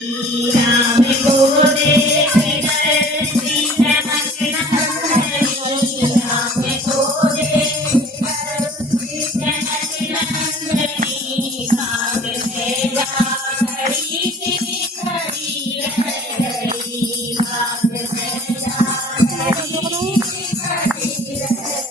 राम को देख कर सीता नंदनी राम को देख कर सीता नंदनी भाग में जा खड़ी थी खड़ी रह गई भाग में जा खड़ी थी खड़ी रह गई